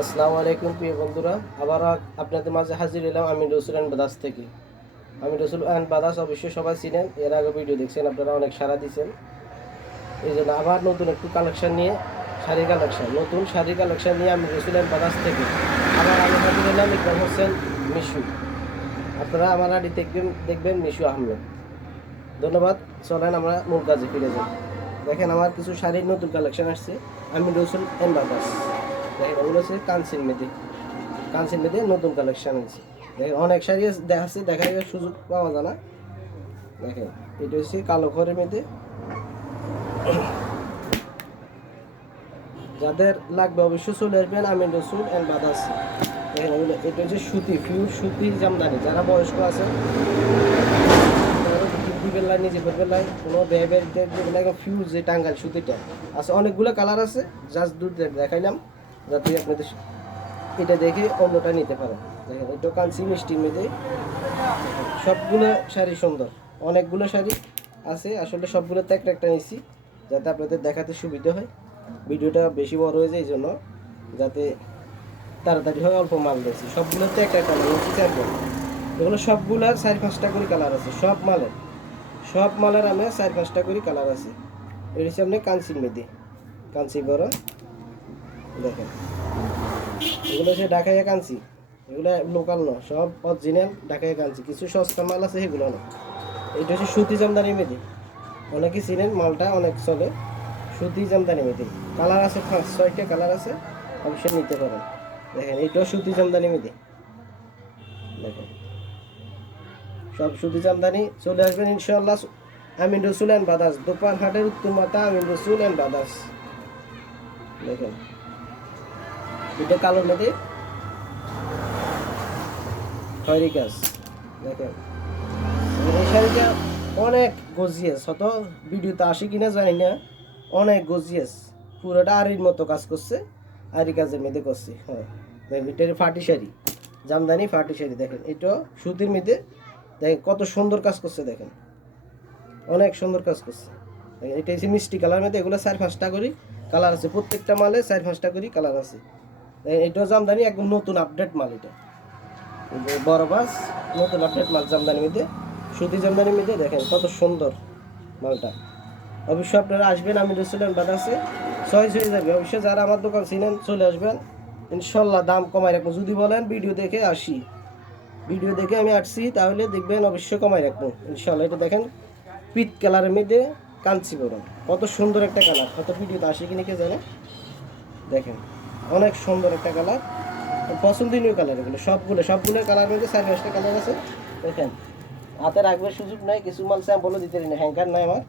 আসসালামু আলাইকুম, প্রিয় বন্ধুরা। আবার আপনাদের মাঝে হাজির এলাম আমি রসুল অ্যান্ড বাদাস থেকে। আমি রসুল অ্যান্ড বাদাস, অবশ্যই সবাই চিনেন। এর আগে ভিডিও দেখছেন, আপনারা অনেক সাড়া দিয়েছেন এই জন্য আবার নতুন একটু কালেকশন নিয়ে, শাড়ি কালেকশন নতুন শাড়ি কালেকশন নিয়ে আমি রসুল অ্যান্ড বাদাস থেকে। আবার আমি হাজির এলাম ইকরাম হোসেন মিশু। আপনারা আমার আড়ি দেখবেন দেখবেন মিশু আহমেদ। ধন্যবাদ। চলেন আমরা মূল কাজে ফিরে যাই। দেখেন আমার কিছু শাড়ির নতুন কালেকশন আসছে। আমি রসুল এন্ড বাদাস। দেখেন, ওগুলো হচ্ছে কানসিন মেদে কানসিন মেদে নতুন কালেকশন আছে দেখেন, অনেক শাড়ি দেখাচ্ছে দেখা যায় সুযোগ পাওয়া যায় না। দেখেন, এটা হচ্ছে কালো ঘরের মেয়েদের যাদের লাগবে অবশ্যই চলে আসবেন আমি রসুল অ্যান্ড বাদাস দেখেন, ওগুলো, এটা হচ্ছে সুতি পিওর সুতি জামদানি। যারা বয়স্ক আছে বেলায় নিজে বেলায় কোনো বেহেবের একদম ফিউজ যে টাঙ্গাল সুতিটা। আছে অনেকগুলো কালার আছে জাস্ট দুধ দেখাইলাম। যাতে আপনাদের এটা দেখে অন্যটা নিতে পারেন। দেখেন এটা কাঞ্চি মিষ্টির মধ্যে সবগুলো শাড়ি সুন্দর। অনেকগুলো শাড়ি আছে, আসলে সবগুলোতে একটা একটা নিচ্ছি যাতে আপনাদের দেখাতে সুবিধা হয়। ভিডিওটা বেশি বড় হয়ে যায় এই জন্য, যাতে তাড়াতাড়ি হয় অল্প মাল দিয়েছি সবগুলোতে একটা একটা মাল নিচ্ছি স্যাম্পল এগুলো সবগুলার চার পাঁচটা করে কালার আছে, সব মালের। সব মালের আমি চার পাঁচটা করে কালার আছে। এর হচ্ছে আপনি কাঞ্চি মেদি কাঞ্চি বড় দেখেন। এগুলো হচ্ছে ঢাকাইয়া কাঞ্চি। এগুলো লোকাল না সব অরিজিনাল ঢাকাইয়া কাঞ্চি। কিছু সস্তা মাল আছে, সেগুলো না এটা হচ্ছে সুতি জামদানি মেদি অনেকে চিনেন, মালটা অনেক চলে। সুতি জামদানি মেদি কালার আছে পাঁচ, ছয়টা কালার আছে, অবশ্যই নিতে পারেন। দেখেন, এটাও সুতি জামদানি মেদি দেখেন। সব সুতি জামদানি চলে আসবেন ইনশাল্লাহ আমিন রসুল অ্যান্ড বাদাস দোপান হাটের উত্তর মাতা আমিন রসুল অ্যান্ড বাদাস দেখেন। এটা কালো মেদে খয়রি গাছ। দেখেন। এই শাড়িটা অনেক গজিয়াস হত ভিডিওতে আসে কিনা জানি না। অনেক গজিয়াস পুরোটা আরির মতো কাজ করছে। আরি কাজের মেয়েদের করছে হ্যাঁ। এটা ফাটি শাড়ি। জামদানি ফাটি শাড়ি, দেখেন। এটা সুতির মেয়েদের দেখেন, কত সুন্দর কাজ করছে, দেখেন। অনেক সুন্দর কাজ করছে। এটা হচ্ছে মিষ্টি কালার মধ্যে। এগুলো চার পাঁচটা করি কালার আছে। প্রত্যেকটা মালে চার পাঁচটা করি কালার আছে। এটাও জামদানি একদম নতুন আপডেট মাল এটা। বড় বাস নতুন আপডেট মাল জামদানি মধ্যে। সুতি জামদানি মধ্যে, দেখেন কত সুন্দর মালটা। অবশ্যই আপনারা আসবেন, আমি রেস্টুরেন্ট বাদাসে চয়েস হয়ে যাবে। অবশ্যই যারা আমার দোকান চিনেন, চলে আসবেন। ইনশাল্লাহ দাম কমাই রাখব। যদি বলেন ভিডিও দেখে আসি। ভিডিও দেখে আমি আসছি, তাহলে দেখবেন অবশ্যই কমাই রাখব। ইনশাল্লাহ এটা দেখেন, পিত কালারের মধ্যে কাঞ্চি বরং কত সুন্দর একটা কালার। কত ভিডিওতে আসে কিনা কে জানে? দেখেন। অনেক সুন্দর একটা কালার। পছন্দনীয় কালার এগুলো, সবগুলো সবগুলো কালার মধ্যে চার পাঁচটা কালার আছে। দেখেন, হাতে রাখবার সুযোগ নাই, কিছু মাল স্যাম্পলও দিতে পারি না হ্যাঙ্কার নাই আমার।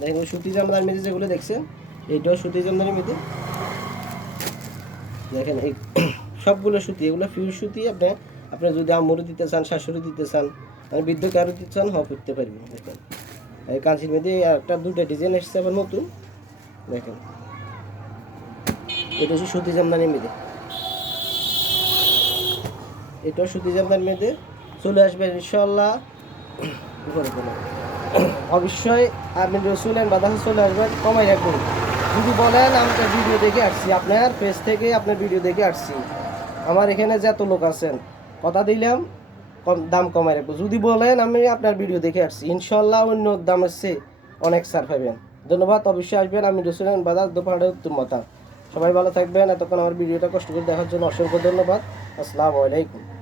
দেখেন, ওই সুতি জামদার মেঝে যেগুলো দেখছেন, এইটাও সুতি জামদারের মেঝে। দেখেন, এই সবগুলো সুতি, এগুলো ফিউজ সুতি আপনি আপনি যদি আমরও দিতে চান শাশুড়ি দিতে চান মানে বৃদ্ধ কারও দিতে চান হ্যাঁ করতে পারবেন, দেখেন। এই কাঁচির মধ্যে একটা দুটো ডিজাইন এসেছে আবার নতুন। দেখেন। এটা হচ্ছে সুতি জামদানির মেঝে এটাও সুতি জামদানির মেঝে চলে আসবেন ইনশাল্লাহ অবশ্যই আপনি রসুল অ্যান্ড চলে আসবেন কমাই রাখবেন যদি বলেন আমাকে ভিডিও দেখে আসছি। আপনার পেজ থেকে আপনার ভিডিও দেখে আসছি। আমার এখানে যত লোক আছেন, কথা দিলাম, কম, দাম কমাই রাখব। যদি বলেন, আমি আপনার ভিডিও দেখে আসছি। ইনশাল্লাহ অন্য দাম এসছে অনেক সার পাবেন। ধন্যবাদ। অবশ্যই আসবেন। আমি রসুল অ্যান্ড বাদাস দোপাহাটের উত্তম মাতা সবাই ভালো থাকবেন এতক্ষণ আমার ভিডিওটা কষ্ট করে দেখার জন্য অসংখ্য ধন্যবাদ। আসসালামু আলাইকুম।